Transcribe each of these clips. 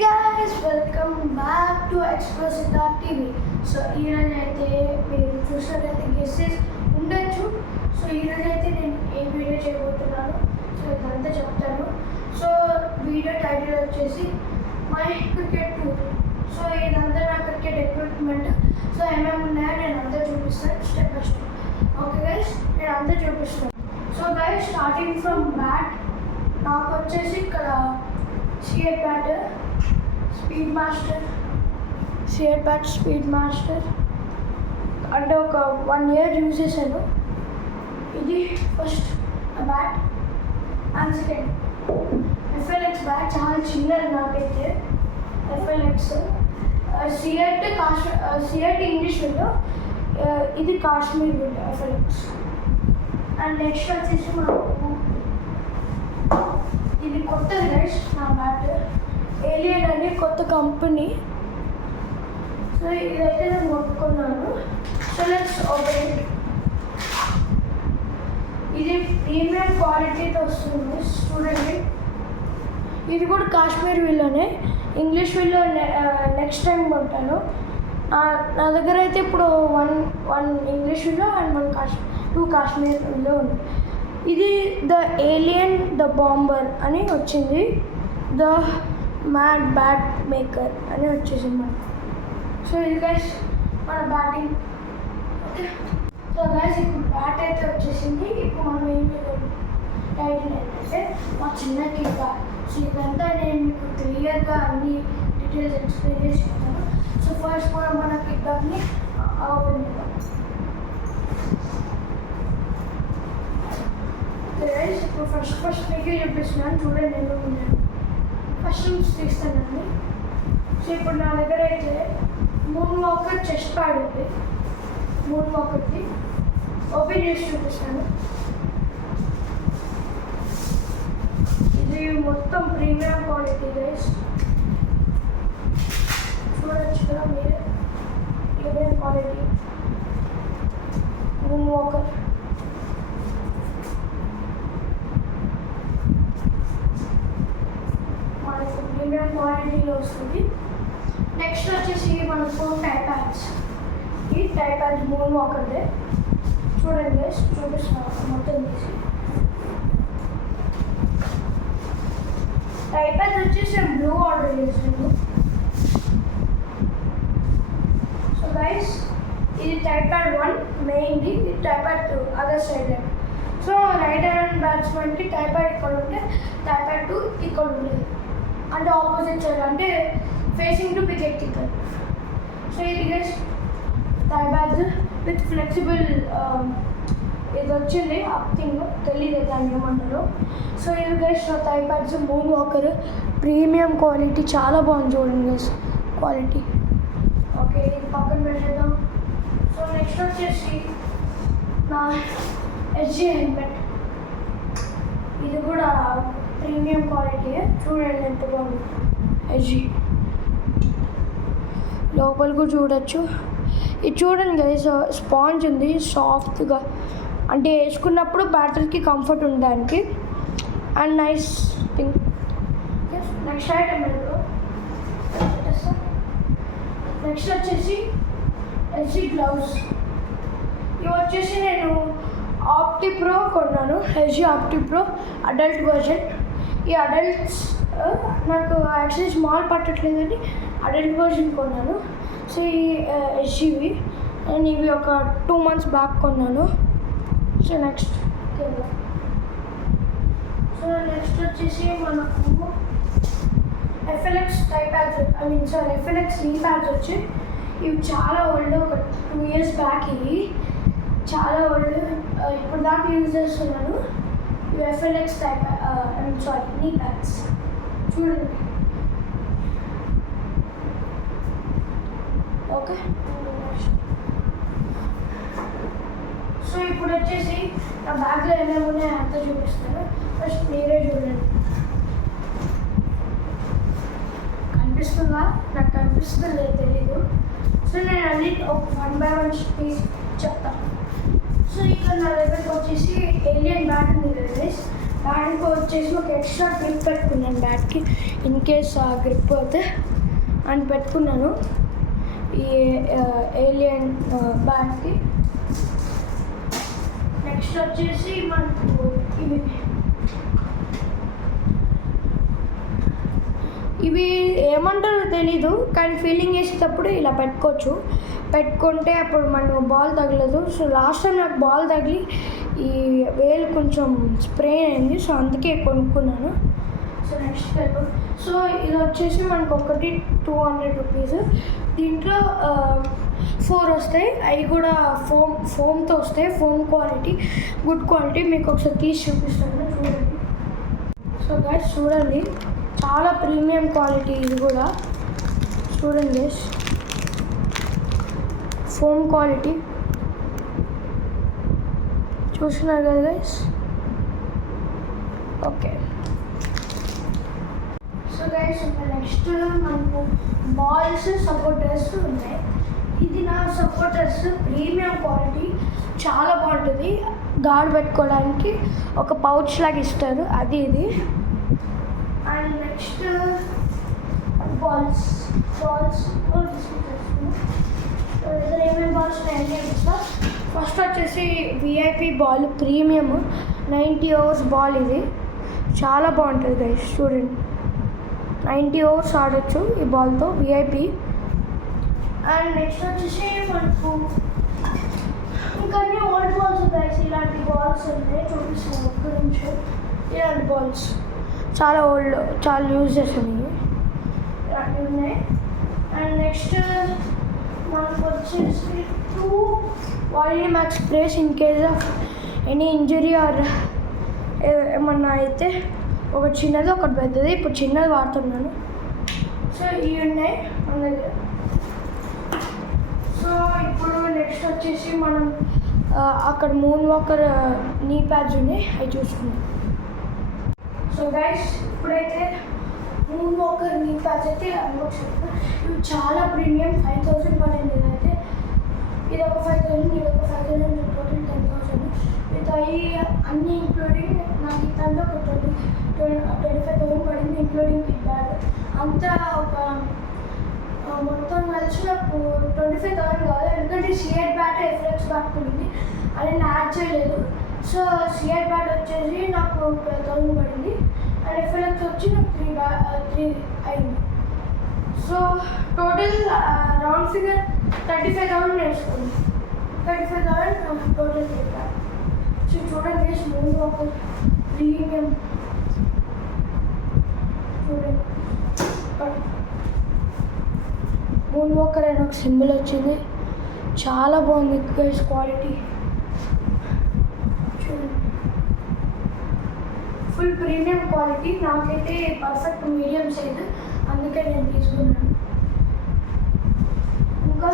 guys, welcome back to Explosive.tv. So ఈరోజు అయితే మీరు చూసినట్లయితే గెస్సెస్ ఉండొచ్చు. సో ఈరోజు అయితే నేను ఏ వీడియో చేయబోతున్నాను, సో ఇదంతా చెప్తాను. సో వీడియో టైటిల్ వచ్చేసి మై క్రికెట్ టూర్. సో ఇదంతా నా క్రికెట్ ఎక్విప్మెంట్. సో ఏమేమి ఉన్నాయో నేను అంతా చూపిస్తాను step by step. Okay guys, నేను అంతా చూపిస్తాను. So guys, starting from bat నాకు వచ్చేసి ఇక్కడ సిఎట్ బ్యాట్ స్పీడ్ మాస్టర్ అంటే ఒక 1 year యూజ్ చేశాను. ఇది first bat and second FLX bat, చాలా చిన్నది నాకైతే. ఎఫ్ఎల్ఎక్స్ సిఎట్ ఇంగ్లీష్ విండో, ఇది కాశ్మీర్ విండో ఎఫ్ఎల్ఎక్స్. అండ్ నెక్స్ట్ వచ్చేసి మనకు ఇది కొత్తది గైస్, నా బ్యాట్ ఏలియన్ అని కొత్త కంపెనీ. సో ఇదైతే నేను కొనుక్కున్నాను. So let's open it. ఇది ప్రీమియం క్వాలిటీతో వస్తుంది చూడండి. ఇది కూడా కాశ్మీర్ విల్లోనే, ఇంగ్లీష్ విల్లో నెక్స్ట్ టైం కొంటాను. నా దగ్గర అయితే ఇప్పుడు one English willow and 2 Kashmir willow ఉంది. ఇది ద ఏలియన్ ద బాంబర్ అని వచ్చింది, ద మ్యాడ్ బ్యాట్ మేకర్ అని వచ్చేసింది మనకు. సో ఇది గైస్ మన బ్యాటింగ్. ఓకే, సో గైస్ ఇప్పుడు బ్యాట్ అయితే వచ్చేసింది. ఇప్పుడు మనం ఏం చేయాలి, టైటిల్ ఏంటంటే మా చిన్న కిక్. సో ఇదంతా నేను మీకు క్లియర్గా అన్ని డీటెయిల్స్ ఎక్స్ప్లెయిన్ చేసి చెప్తాను. సో ఫస్ట్ మనం మన కిక్ని ఓపెన్ చేద్దాం. ఇప్పుడు ఫస్ట్ మీకు చూపిస్తున్నాను చూడండి. నేను ఫస్ట్ నుంచి తీస్తానండి. సో ఇప్పుడు నా దగ్గర అయితే మూన్ వాకర్ చెస్ట్ ప్యాడ్ ఉంది. మూన్ వాకర్ది ఓపెన్ చేసి చూపిస్తాను. ఇది మొత్తం ప్రీమియం క్వాలిటీ గైస్, చూడొచ్చు కదా మీరే. Premium quality moon walker. Premium క్వాలిటీలో వస్తుంది. నెక్స్ట్ వచ్చేసి మనకు టైప్యాడ్స్. ఈ టైప్యాడ్స్ మూన్ వాకర్దే చూడండి గైస్, చూపిస్తున్నాను మొత్తం తీసి. టైప్యాడ్స్ వచ్చేసి నేను బ్లూ ఆర్డర్ చేసాను. సో గైస్, ఇది టైప్యాడ్ 1 మెయిన్ది, ఇది thigh pad 2 other side. So right hand బ్యాట్స్మెన్కి టైప్యాడ్ ఇక్కడ ఉంటే టైప్యాడ్ 2 ఇక్కడ ఉండేది, అంటే ఆపోజిట్ సైడ్, అంటే facing to wicket keeper. So ఇది గైస్ టైప్యాడ్ విత్ ఫ్లెక్సిబుల్ ఇది వచ్చింది అప్థింగ్, తెలియదు దాన్ని ఏమంటారు. సో ఇది guys thigh pads moon walker premium quality, చాలా బాగుంది చూడండి గైస్ క్వాలిటీ. ఓకే, ఇది పక్కన పెట్టేద్దాం. సో నెక్స్ట్ వచ్చేసి నా ఎస్జీ హెల్మెట్. ఇది కూడా ప్రీమియం క్వాలిటీ, చూడండి ఎంత బాగుంది. ఎస్జీ లోపల కూడా చూడొచ్చు. ఇది చూడండి గైస్, స్పాంజ్ ఉంది సాఫ్ట్గా, అంటే వేసుకున్నప్పుడు బ్యాటరీకి కంఫర్ట్ ఉండడానికి. And nice thing. Next item next వచ్చేసి ఎస్జీ గ్లౌస్. ఇవి వచ్చేసి నేను ఆప్టి ప్రో కొన్నాను, ఎస్జీ ఆప్టి ప్రో అడల్ట్ వర్జన్. ఈ అడల్ట్స్ నాకు యాక్చువల్లీ స్మాల్ పట్టట్లేదని అడల్ట్ వర్జన్ కొన్నాను. సో ఈ ఎస్జీవి నేను ఇవి ఒక 2 months బ్యాక్ కొన్నాను. సో నెక్స్ట్ వచ్చేసి మనకు ఎఫ్ఎల్ఎక్స్ ఎఫ్ఎల్ఎక్స్ నీ ప్యాడ్స్ వచ్చి ఇవి చాలా ఓల్డ్, ఒక 2 years బ్యాక్. ఇవి చాలా ఓల్డ్, ఇప్పుడు దాకా యూజ్ చేస్తున్నాను. ఇవి ఎఫ్ఎల్ఎక్స్ నీ ప్యాడ్స్ చూడండి. ఓకే, సో ఇప్పుడు వచ్చేసి నా బ్యాగ్లో ఏమేమి ఉన్నాయో అంతా చూపిస్తాను. ఫస్ట్ మీరే చూడండి. కనిపిస్తుందా? నాకు కనిపిస్తుందో తెలీదు. సో నేను అన్ని ఒక 1 by 1 పీస్ చెప్తాను. సో ఇక్కడ నా దగ్గరకు వచ్చేసి ఏలియన్ బ్యాట్ ఉంది కదా గైస్, దానికి వచ్చేసి ఒక ఎక్స్ట్రా గ్రిప్ పెట్టుకున్నాను బ్యాట్కి, ఇన్ కేస్ ఆ గ్రిప్ పోతే అని పెట్టుకున్నాను ఈ ఏలియన్ బ్యాట్కి. నెక్స్ట్ వచ్చేసి మనకు ఇవి ఏమంటారో తెలీదు, కానీ ఫీలింగ్ వేసేటప్పుడు ఇలా పెట్టుకుంటే అప్పుడు మనకు బాల్ తగలదు. సో లాస్ట్ టైం నాకు బాల్ తగిలి ఈ వేలు కొంచెం స్ప్రే అయింది, సో అందుకే కొనుక్కున్నాను. సో నెక్స్ట్ పెట్టుకో. సో ఇది వచ్చేసి మనకు ఒకటి 200 రూపీస్. దీంట్లో 4 వస్తాయి, అవి కూడా ఫోమ్తో వస్తాయి. Foam quality good quality. మీకు ఒకసారి తీసి చూపిస్తాను, చూడండి. సో గైస్ చూడండి, చాలా ప్రీమియం క్వాలిటీ ఇది కూడా. చూడండి గైస్, ఫోమ్ క్వాలిటీ చూస్తున్నారు కదా guys. Okay, so guys next మనకు బాల్స్ సపోర్టర్స్ ఉన్నాయి. ఇది నా సపోర్టర్స్ ప్రీమియం క్వాలిటీ, చాలా బాగుంటుంది. గార్డ్ పెట్టుకోవడానికి ఒక పౌచ్ లాగా ఇస్తారు, అది ఇది. అండ్ నెక్స్ట్ బాల్స్ ఏమేమి బాల్స్ ఉన్నాయని ఇస్తా. ఫస్ట్ వచ్చేసి VIP ball premium 90 overs ball. ఇది చాలా బాగుంటుంది గైస్, చూడండి. 90 ఓవర్స్ ఆడొచ్చు ఈ బాల్తో, విఐపి. అండ్ నెక్స్ట్ వచ్చేసి మనకు ఇంకా ఓల్డ్ బాల్స్ ఉంటాయి. ఇలాంటి బాల్స్ ఉంటాయి, చూపిస్తాను ఒక్క నిమిషం. ఇలాంటి బాల్స్ చాలా ఓల్డ్, చాలా యూజ్ చేస్తున్నాయి, ఇలాంటివి ఉన్నాయి. అండ్ నెక్స్ట్ మనకు వచ్చేసి 2 వాల్యూమాక్స్ sprays in case of any injury or ఏమన్నా అయితే. ఒక చిన్నది ఒకటి పెద్దది. ఇప్పుడు చిన్నది వాడుతున్నాను. సో ఇవి ఉన్నాయి మన దగ్గర. సో ఇప్పుడు నెక్స్ట్ వచ్చేసి మనం అక్కడ మూన్ వాకర్ నీ ప్యాడ్స్ ఉన్నాయి, అవి చూసుకున్నాం. సో గైస్ ఇప్పుడైతే మూన్ వాకర్ నీ ప్యాడ్స్ అయితే అన్బాక్స్ చేస్తాను. ఇవి చాలా ప్రీమియం, 5000 పడింది. ఇదైతే ఇది ఒక 5000, ఇది ఒక 5000, టోటల్ 10,000. విత్ అవి అన్నీ ఇంక్లూడింగ్ నాకు ఇతంతా ఒక 25,000 పడింది, ఇంక్లూడింగ్ కిట్ బ్యాగ్ అంతా. ఒక మొత్తం కలిసి నాకు 25,000 కావాలి. ఎందుకంటే సిఎట్ బ్యాట్ ఎఫ్ఎక్స్ బ్యాట్ ఉంది, అది నేను యాడ్ చేయలేదు. సో సిఎట్ బ్యాట్ వచ్చేసి నాకు 12,000 పడింది, అండ్ ఎఫ్ఎల్ఎక్స్ వచ్చి నాకు 3 అయింది. సో టోటల్ రౌండ్ ఫిగర్ 35,000 వేసుకోండి. 35,000 టోటల్ చెప్పాను. సో చూడండి, మూన్ వాకర్ ప్రీమియం చూడండి. మూన్ వాకర్ అని ఒక సింబల్ వచ్చింది, చాలా బాగుంది గైస్ క్వాలిటీ. చూడండి, ఫుల్ ప్రీమియం క్వాలిటీ. నాకైతే పర్ఫెక్ట్ మీడియం సైజ్, అందుకే నేను తీసుకున్నాను. ఇంకా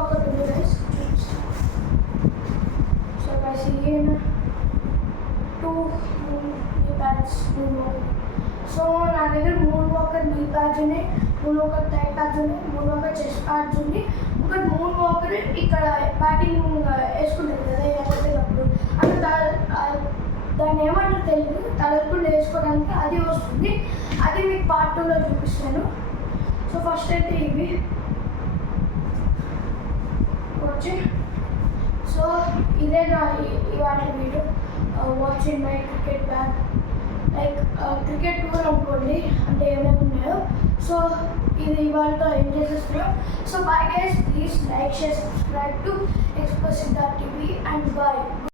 ఒకటి ఉంది గైస్, చూపిస్తాను. సో గైస్ ఈయన 2 నీ ప్యాడ్స్ మూన్ వాకర్. సో నా దగ్గర మూన్ వాకర్ నీ ప్యాడ్స్ ఉన్నాయి, మూన్ వాకర్ థై ప్యాడ్స్ ఉన్నాయి, మూన్ వాకర్ చెస్ట్ ప్యాడ్స్ ఉంది. ఒకటి మూన్ వాకర్ ఇక్కడ బ్యాటింగ్ వేసుకుంటుంది కదా ఎక్కడప్పుడు, అంటే దాన్ని ఏమంటారు తెలియదు, తలకుండా వేసుకోవడానికి అది వస్తుంది. అది మీకు పార్ట్ 2లో చూపిస్తాను. సో ఫస్ట్ అయితే ఇవి వచ్చి. సో ఇదే నా ఇవాళ video. Watching my cricket bag, like cricket tour అనుకోండి, అంటే ఏమేమి ఉన్నాయో. సో ఇది ఇవాళతో ఏం చేసేస్తున్నాం. So bye guys, please like, share, subscribe to express Siddharth TV and by.